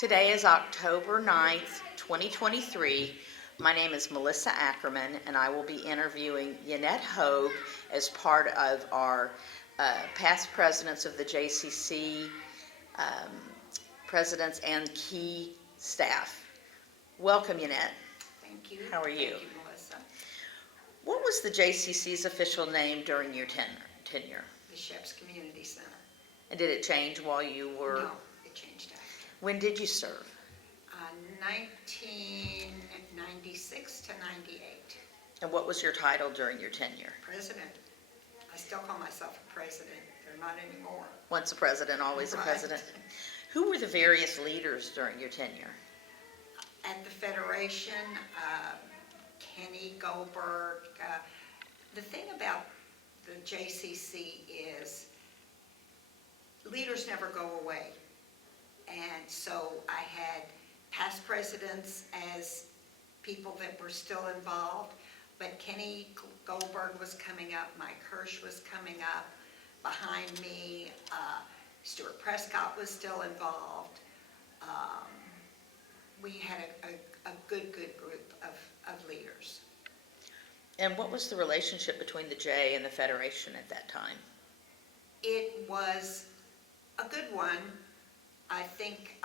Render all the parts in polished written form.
Today is October 9th, 2023. My name is Melissa Ackerman, and I will be interviewing Ynette Hogue as part of our past presidents of the JCC, um, presidents and key staff. Welcome, Ynette. Thank you. How are you? Thank you, Melissa. What was the JCC's official name during your tenure? The Sheps Community Center. And did it change while you were? No, it changed after. When did you serve? 1996 to 98. And what was your title during your tenure? President. I still call myself a president. They're not anymore. Once a president, always Right. a president. Who were the various leaders during your tenure? At the Federation, Kenny Goldberg. The thing about the JCC is leaders never go away. And so I had past presidents as people that were still involved, but Kenny Goldberg was coming up, Mike Hirsch was coming up behind me, Stuart Prescott was still involved. We had a good group of leaders. And what was the relationship between the J and the Federation at that time? It was a good one. I think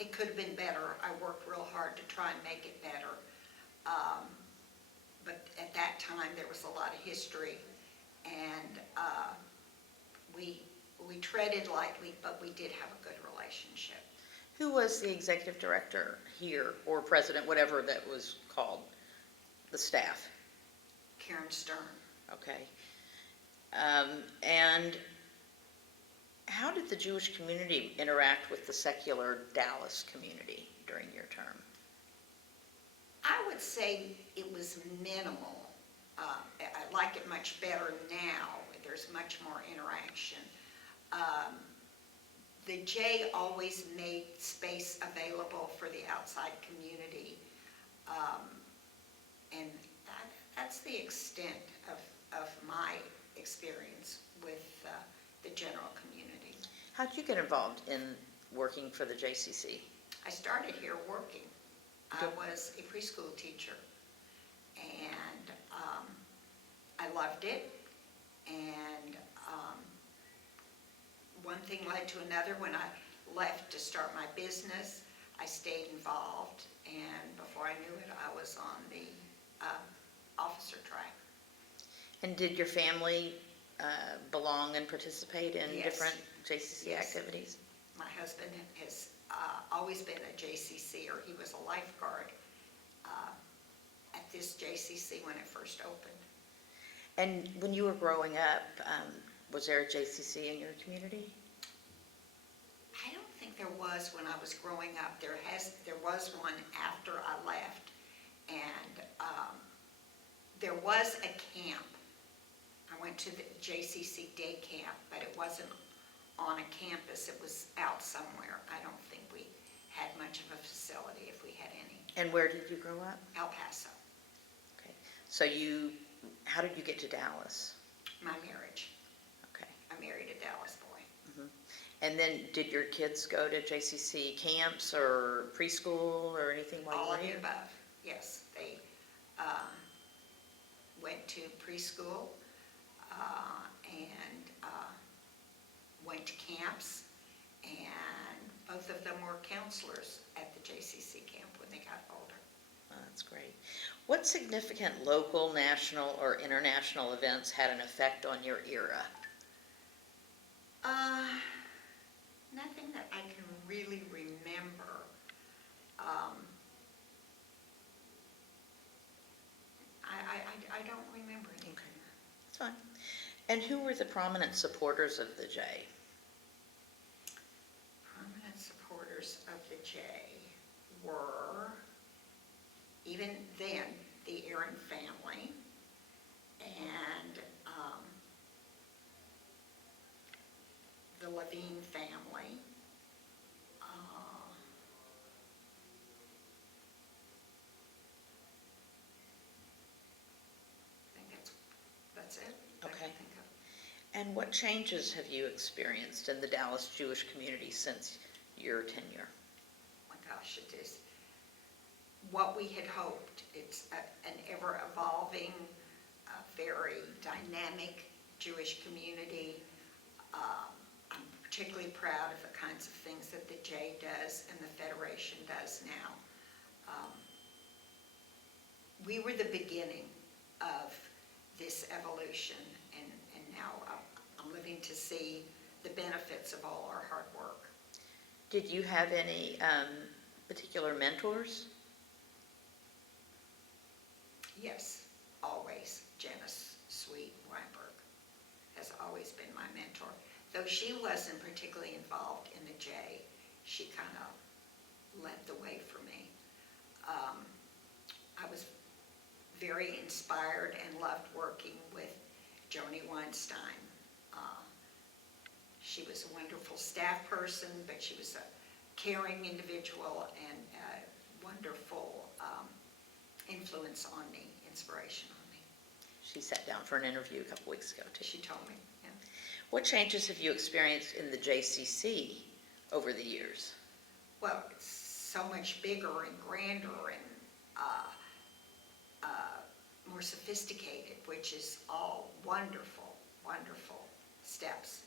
it could have been better. I worked real hard to try and make it better. But at that time, there was a lot of history, and we treaded lightly, but we did have a good relationship. Who was the executive director here, or president, whatever that was called, the staff? Karen Stern. Okay. And how did the Jewish community interact with the secular Dallas community during your term? I would say it was minimal. I like it much better now. There's much more interaction. The J always made space available for the outside community. And that's the extent of my experience with the general community. How did you get involved in working for the JCC? I started here working. I was a preschool teacher, and I loved it. And one thing led to another. When I left to start my business, I stayed involved, and before I knew it, I was on the officer track. And did your family belong and participate in Yes. different JCC Yes. activities? My husband has always been a JCC, or he was a lifeguard at this JCC when it first opened. And when you were growing up, was there a JCC in your community? I don't think there was when I was growing up. There was one after I left, and there was a camp. I went to the JCC day camp, but it wasn't on a campus. It was out somewhere. I don't think we had much of a facility, if we had any. And where did you grow up? El Paso. Okay. So how did you get to Dallas? My marriage. Okay. I married a Dallas boy. Mm-hmm. And then did your kids go to JCC camps or preschool or anything while All you were of the here? above, yes. They went to preschool and went to camps, and both of them were counselors at the JCC camp when they got older. Oh, that's great. What significant local, national, or international events had an effect on your era? Nothing that I can really remember. I don't remember anything. Okay, that's fine. And who were the prominent supporters of the J? Prominent supporters of the J were, even then, the Aaron family, and the Levine family. I think that's it. I Okay. can think of. And what changes have you experienced in the Dallas Jewish community since your tenure? gosh, it is what we had hoped. It's an ever-evolving, very dynamic Jewish community. I'm particularly proud of the kinds of things that the J does and the Federation does now. We were the beginning of this evolution, and now I'm living to see the benefits of all our hard work. Did you have any particular mentors? Yes, always. Janice Sweet Weinberg has always been my mentor. Though she wasn't particularly involved in the J, she kind of led the way for me. I was very inspired and loved working with Joni Weinstein. She was a wonderful staff person, but she was a caring individual and a wonderful influence on me, inspiration on me. She sat down for an interview a couple weeks ago, too. She told me, yeah. What changes have you experienced in the JCC over the years? Well, it's so much bigger and grander and more sophisticated, which is all wonderful, wonderful steps.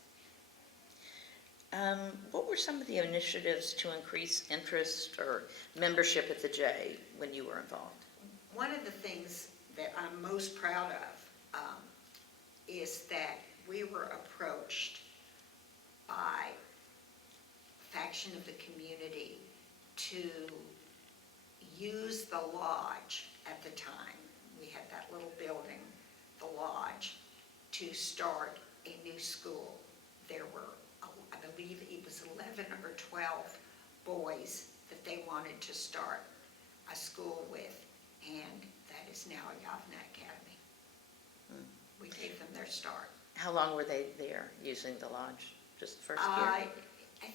What were some of the initiatives to increase interest or membership at the J when you were involved? One of the things that I'm most proud of is that we were approached by a faction of the community to use the lodge at the time. We had that little building, the lodge, to start a new school. There were, I believe it was 11 or 12 boys that they wanted to start a school with, and that is now Yavna Academy. We gave them their start. How long were they there using the lodge? Just the first year? I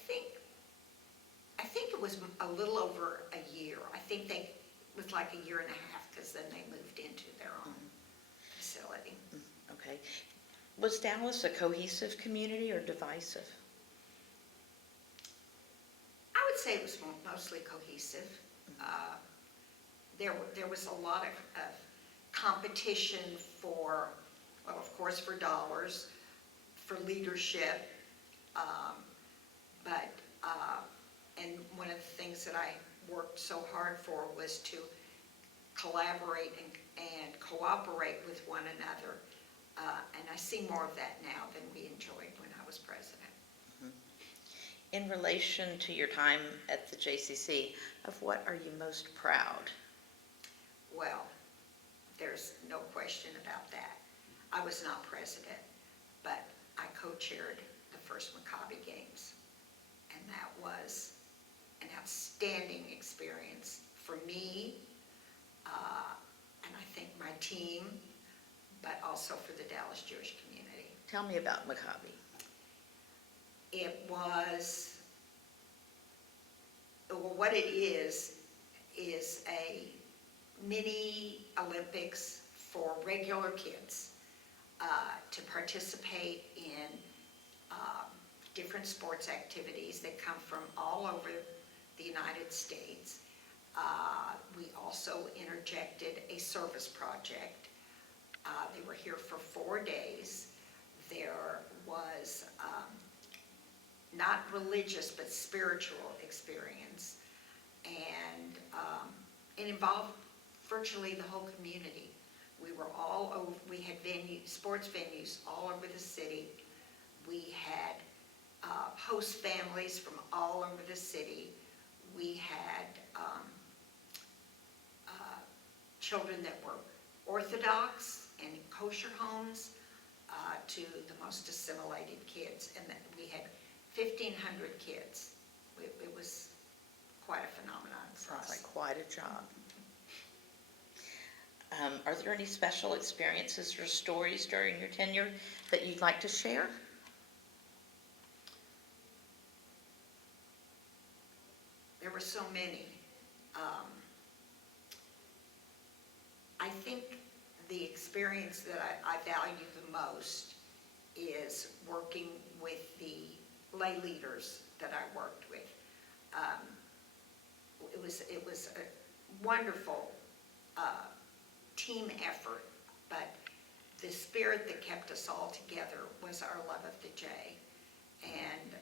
think it was a little over a year. I think it was like a year and a half, because then they moved into their own facility. Okay. Was Dallas a cohesive community or divisive? I would say it was mostly cohesive. There was a lot of competition for, well, of course, for dollars, for leadership, and one of the things that I worked so hard for was to collaborate and cooperate with one another, and I see more of that now than we enjoyed when I was president. In relation to your time at the JCC, of what are you most proud? Well, there's no question about that. I was not president, but I co-chaired the first Maccabi Games, and that was an outstanding experience for me, and I think my team, but also for the Dallas Jewish community. Tell me about Maccabi. It was, well, what it is a mini Olympics for regular kids to participate in different sports activities that come from all over the United States. We also interjected a service project. They were here for 4 days. There was not religious but spiritual experience, and it involved virtually the whole community. We were all over. We had sports venues all over the city. We had host families from all over the city. We had children that were Orthodox and in kosher homes to the most assimilated kids, and that we had 1,500 kids. It was quite a phenomenon for Sounds us. like quite a job. Are there any special experiences or stories during your tenure that you'd like to share? There were so many. I think the experience that I value the most is working with the lay leaders that I worked with. it was a wonderful team effort, but the spirit that kept us all together was our love of the J. And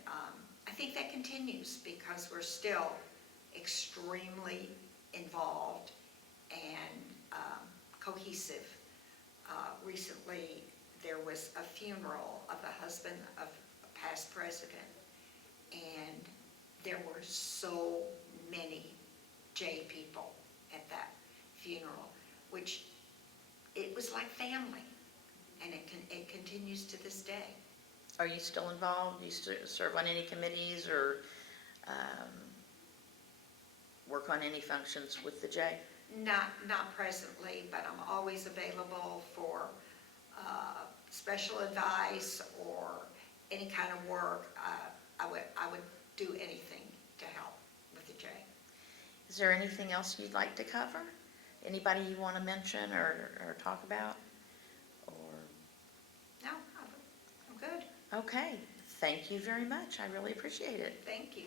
I think that continues because we're still extremely involved and cohesive. Recently, there was a funeral of the husband of a past president, and there were so many J people at that funeral, which it was like family, and it continues to this day. Are you still involved? Do you serve on any committees or work on any functions with the J? Not presently, but I'm always available for special advice or any kind of work. I would do anything to help with the J. Is there anything else you'd like to cover? Anybody you want to mention or talk about? Or No, I'm good. okay, thank you very much. I really appreciate it. Thank you.